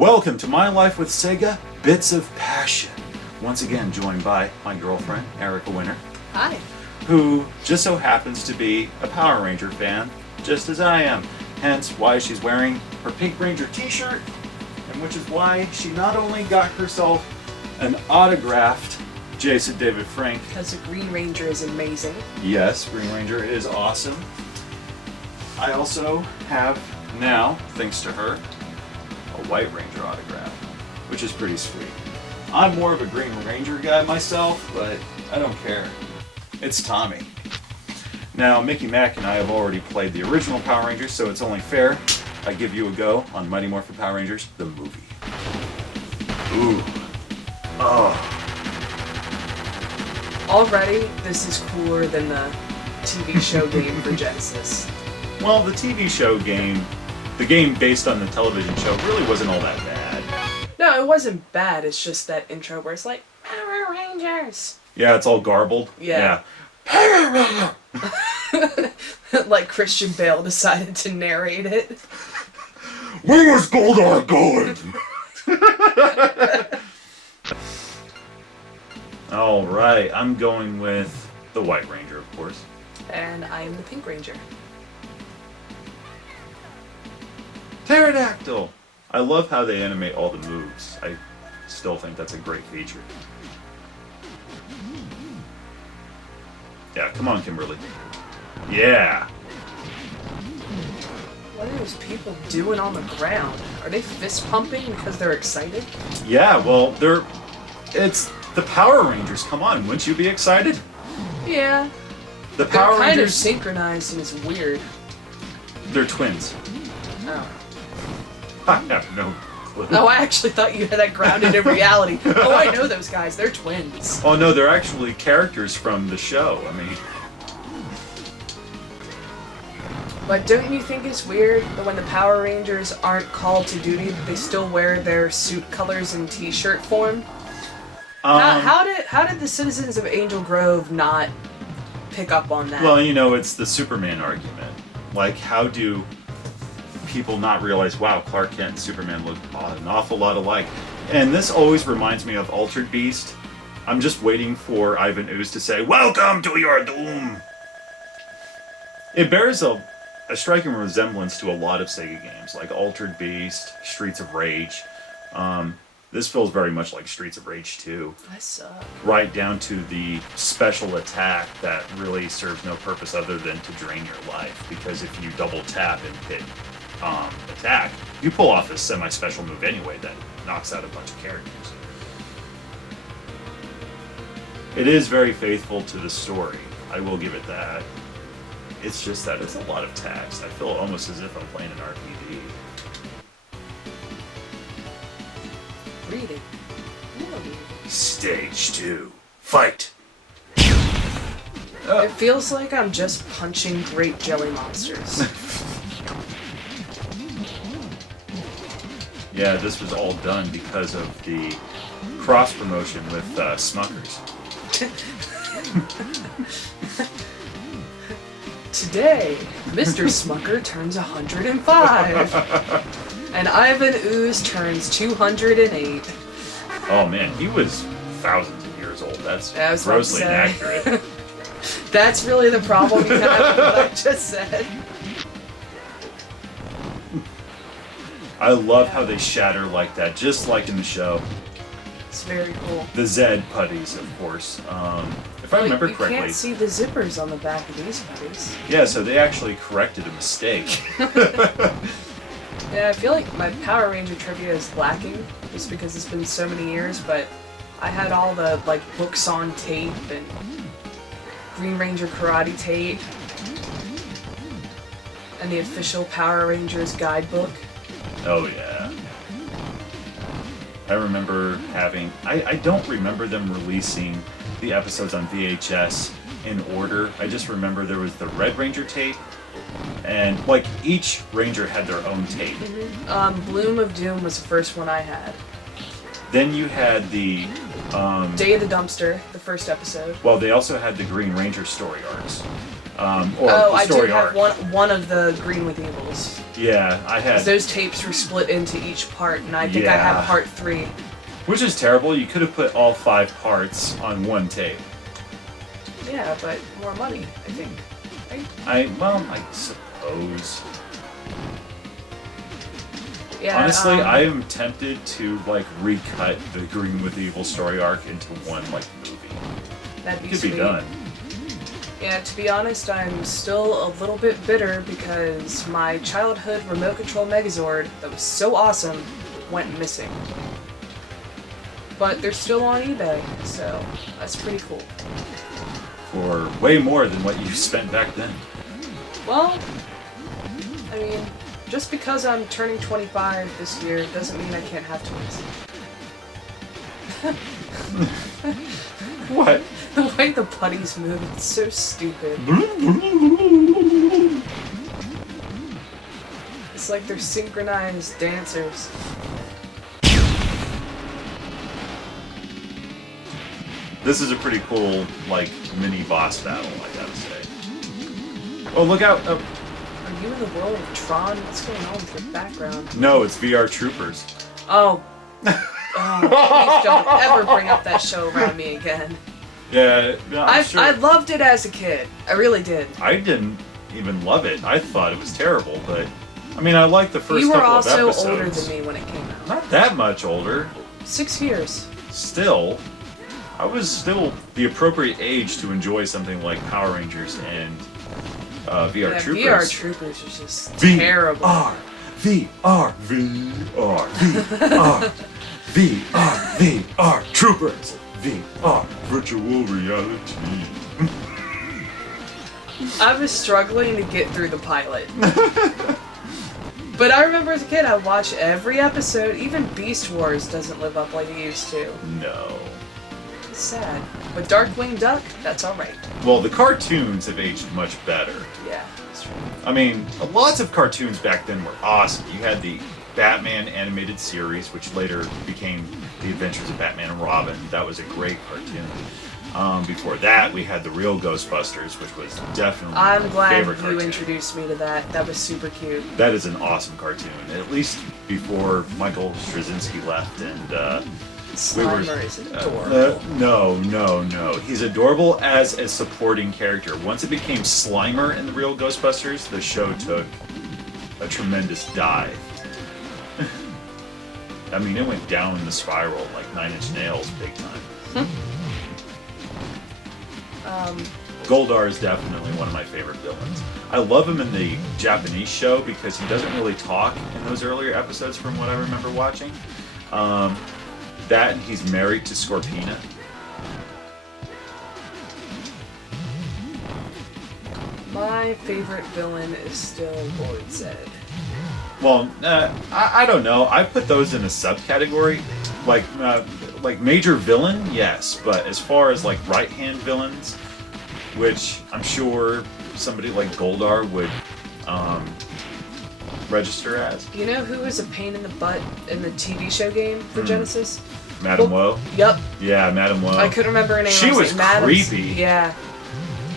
Welcome to My Life with Sega, Bits of Passion. Once again joined by my girlfriend, Erica Winter. Hi. Who just so happens to be a Power Ranger fan, just as I am. Hence why she's wearing her Pink Ranger t-shirt, and which is why she not only got herself an autographed Jason David Frank. Because the Green Ranger is amazing. Yes, Green Ranger is awesome. I also have now, thanks to her, a White Ranger autograph, which is pretty sweet. I'm more of a Green Ranger guy myself, but I don't care. It's Tommy. Now, Mickey Mac and I have already played the original Power Rangers, so it's only fair I give you a go on Mighty Morphin Power Rangers, the movie. Ooh. Oh. Already, this is cooler than the TV show game for Genesis. Well, the TV show game, the game based on the television show, really wasn't all that bad. No, it wasn't bad. It's just that intro where it's like, Power Rangers. Yeah, it's all garbled. Yeah. Power Ranger! Like Christian Bale decided to narrate it. Where was Goldar going? Alright, I'm going with the White Ranger, of course. And I am the Pink Ranger. Pterodactyl! I love how they animate all the moves. I still think that's a great feature. Yeah, come on, Kimberly. Yeah! What are those people doing on the ground? Are they fist pumping because they're excited? Yeah, well, it's the Power Rangers. Come on, wouldn't you be excited? Yeah. The They're Power kind Rangers, of synchronized and it's weird. they're twins. Oh. I have no clue. Oh, I actually thought you had that grounded in reality. Oh, I know those guys. They're twins. Oh no, they're actually characters from the show. I mean, But don't you think it's weird that when the Power Rangers aren't called to duty, they still wear their suit colors in t-shirt form? How did the citizens of Angel Grove not pick up on that? well, you know, it's the Superman argument. Like, how do people not realize, wow, Clark Kent and Superman look an awful lot alike? And this always reminds me of Altered Beast. I'm just waiting for Ivan Ooze to say, "Welcome to your doom." It bears a striking resemblance to a lot of Sega games, like Altered Beast, Streets of Rage. This feels very much like Streets of Rage 2. I suck. Right down to the special attack that really serves no purpose other than to drain your life. Because if you double tap and hit attack, you pull off this semi-special move anyway that knocks out a bunch of characters. It is very faithful to the story. I will give it that. It's just that it's a lot of text. I feel almost as if I'm playing an RPG. Reading. Stage 2. Fight! It feels like I'm just punching great jelly monsters. Yeah, this was all done because of the cross promotion with Smuckers. Today, Mr. Smucker turns 105. And Ivan Ooze turns 208. Oh man, he was thousands of years old. That's I was about to grossly say. inaccurate. That's really the problem you have with what I just said. I love how they shatter like that, just like in the show. It's very cool. The Zed putties, of course. If I remember you correctly. can't see the zippers on the back of these putties. Yeah, so they actually corrected a mistake. Yeah, I feel like my Power Ranger trivia is lacking, just because it's been so many years, but I had all the, like, books on tape and Green Ranger karate tape and the official Power Rangers guidebook. Oh yeah. I remember having, I don't remember them releasing the episodes on VHS in order. I just remember there was the Red Ranger tape, and like each Ranger had their own tape. Mm-hmm. Bloom of Doom was the first one I had. Then you had the Day of the Dumpster, the first episode. well, they also had the Green Ranger story arcs. Or Oh, the I do story have arc. one of the Green with Evils. Yeah, I had... Those tapes were split into each part, and I think I have part 3. Which is terrible. You could have put all 5 parts on one tape. Yeah, but more money, I think. Right? I suppose. Yeah, honestly, I am tempted to like recut the Green with Evil story arc into one like movie. That'd be Could sweet. be done. Yeah, to be honest, I'm still a little bit bitter because my childhood remote control Megazord that was so awesome went missing. But they're still on eBay, so that's pretty cool. For way more than what you spent back then. Well, I mean, just because I'm turning 25 this year doesn't mean I can't have toys. What? The way the putties move, it's so stupid. It's like they're synchronized dancers. This is a pretty cool, like, mini boss battle, I gotta say. Oh, look out! Oh. Are you in the world of Tron? What's going on with your background? No, it's VR Troopers. Oh. Please don't ever bring up that show around me again. Yeah, no, sure. I loved it as a kid. I really did. I didn't even love it. I thought it was terrible, but... I mean, I liked the first you were couple of episodes. also older than me when it came out. Not that much older. 6 years. Still... I was still the appropriate age to enjoy something like Power Rangers and VR Troopers. VR Troopers is just terrible. VR, VR, VR, VR, VR, VR Troopers, VR, virtual reality. I was struggling to get through the pilot. But I remember as a kid, I watched every episode. Even Beast Wars doesn't live up like it used to. No. Sad. But Darkwing Duck, that's alright. Well, the cartoons have aged much better. Yeah, that's true. I mean, lots of cartoons back then were awesome. You had the Batman animated series, which later became The Adventures of Batman and Robin. That was a great cartoon. Before that, we had the real Ghostbusters, which was definitely I'm my glad favorite you cartoon. introduced me to that. That was super cute. That is an awesome cartoon, at least before Michael Straczynski left and... Slimer is adorable. No. He's adorable as a supporting character. Once it became Slimer in the real Ghostbusters, the show took a tremendous dive. I mean, it went down the spiral like 9 Inch Nails big time. Goldar is definitely one of my favorite villains. I love him in the Japanese show because he doesn't really talk in those earlier episodes from what I remember watching. That and he's married to Scorpina. My favorite villain is still Lord Zed. Well, I don't know. I put those in a subcategory. Like major villain, yes. But as far as like right-hand villains, which I'm sure somebody like Goldar would register as. You know who was a pain in the butt in the TV show game for Genesis? Madame Woe? Yep. Yeah, Madame Woe. I couldn't remember her name. She was creepy. Yeah.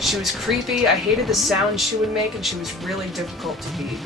She was creepy. I hated the sound she would make, and she was really difficult to beat.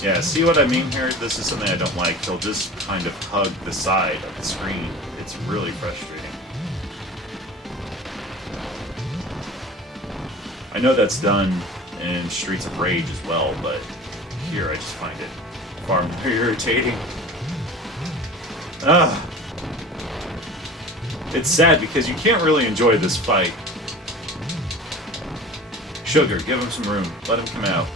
Yeah, see what I mean here? This is something I don't like. He'll just kind of hug the side of the screen. It's really frustrating. I know that's done in Streets of Rage as well, but here I just find it far more irritating. Ugh. It's sad because you can't really enjoy this fight. Sugar, give him some room. Let him come out.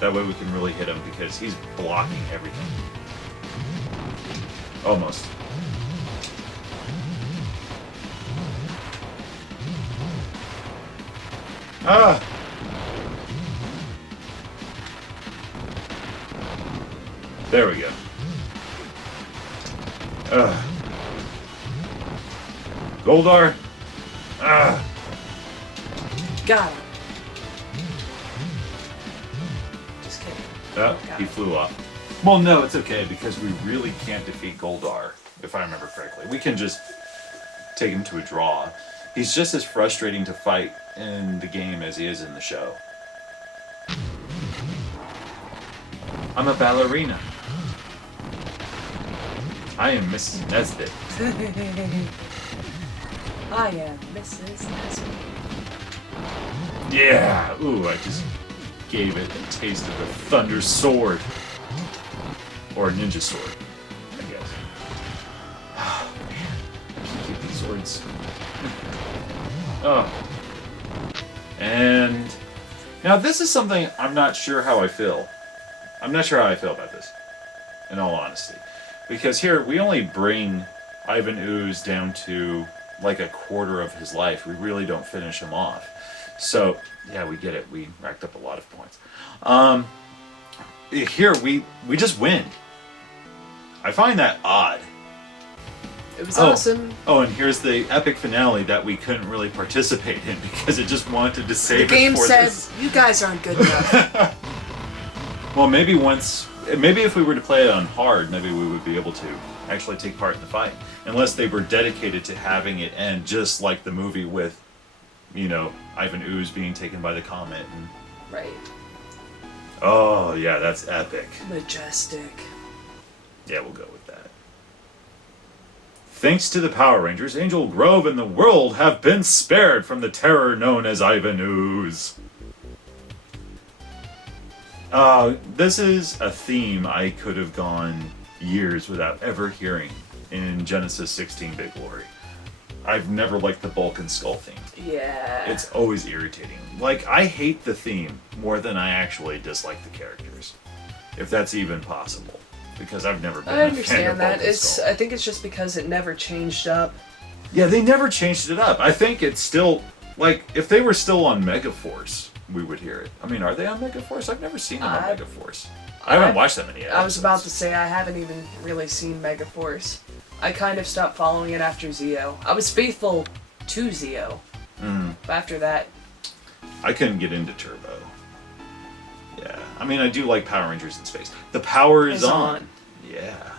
That way we can really hit him because he's blocking everything. Almost. Ah! There we go. Ugh. Goldar! Ah! Got him. Just kidding. Oh, he flew off. Well, no, it's okay because we really can't defeat Goldar, if I remember correctly. We can just take him to a draw. He's just as frustrating to fight in the game as he is in the show. I'm a ballerina. I am Mrs. Nesbit. I am Mrs. Nesbit. Yeah! Ooh, I just gave it a taste of the Thunder Sword. Or a ninja sword, I guess. Oh, man. I can't keep these swords. Oh. And now this is something I'm not sure how I feel. I'm not sure how I feel about this, in all honesty. Because here, we only bring Ivan Ooze down to like a quarter of his life. We really don't finish him off. So, yeah, we get it. We racked up a lot of points. Here, we just win. I find that odd. It was awesome. Oh, and here's the epic finale that we couldn't really participate in because it just wanted to save the game it for said, this. You guys aren't good enough. Well, maybe if we were to play it on hard, maybe we would be able to actually take part in the fight. Unless they were dedicated to having it end just like the movie with, Ivan Ooze being taken by the comet. Right. Oh, yeah, that's epic. Majestic. Yeah, we'll go with that. Thanks to the Power Rangers, Angel Grove and the world have been spared from the terror known as Ivan Ooze. This is a theme I could have gone years without ever hearing in Genesis 16-bit glory. I've never liked the Bulk and Skull theme. Yeah. It's always irritating. Like, I hate the theme more than I actually dislike the characters. If that's even possible. Because I've never been I a fan understand of Bulk that. and Skull. I think it's just because it never changed up. Yeah, they never changed it up. I think it's still, like, if they were still on Megaforce, we would hear it. I mean, are they on Megaforce? I've never seen them on Megaforce. I haven't watched that many episodes. I was about to say, I haven't even really seen Megaforce. I kind of stopped following it after Zeo. I was faithful to Zeo. But after that... I couldn't get into Turbo. Yeah. I mean, I do like Power Rangers in space. The power is on. Yeah.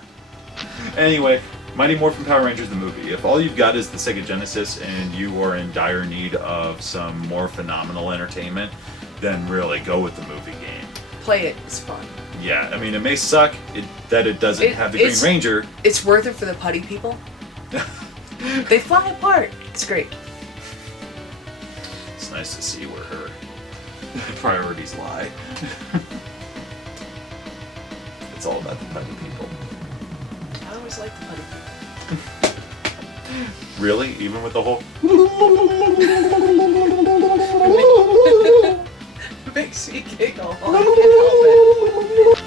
Anyway, Mighty Morphin Power Rangers the movie. If all you've got is the SEGA Genesis and you are in dire need of some more phenomenal entertainment, then really go with the movie game. Play it. It's fun. Yeah, I mean, it may suck that it doesn't have the Green Ranger. It's worth it for the putty people. They fly apart. It's great. It's nice to see where her priorities lie. It's all about the putty people. I always like the putty people. Really? Even with the whole... It makes me giggle. I can't help it.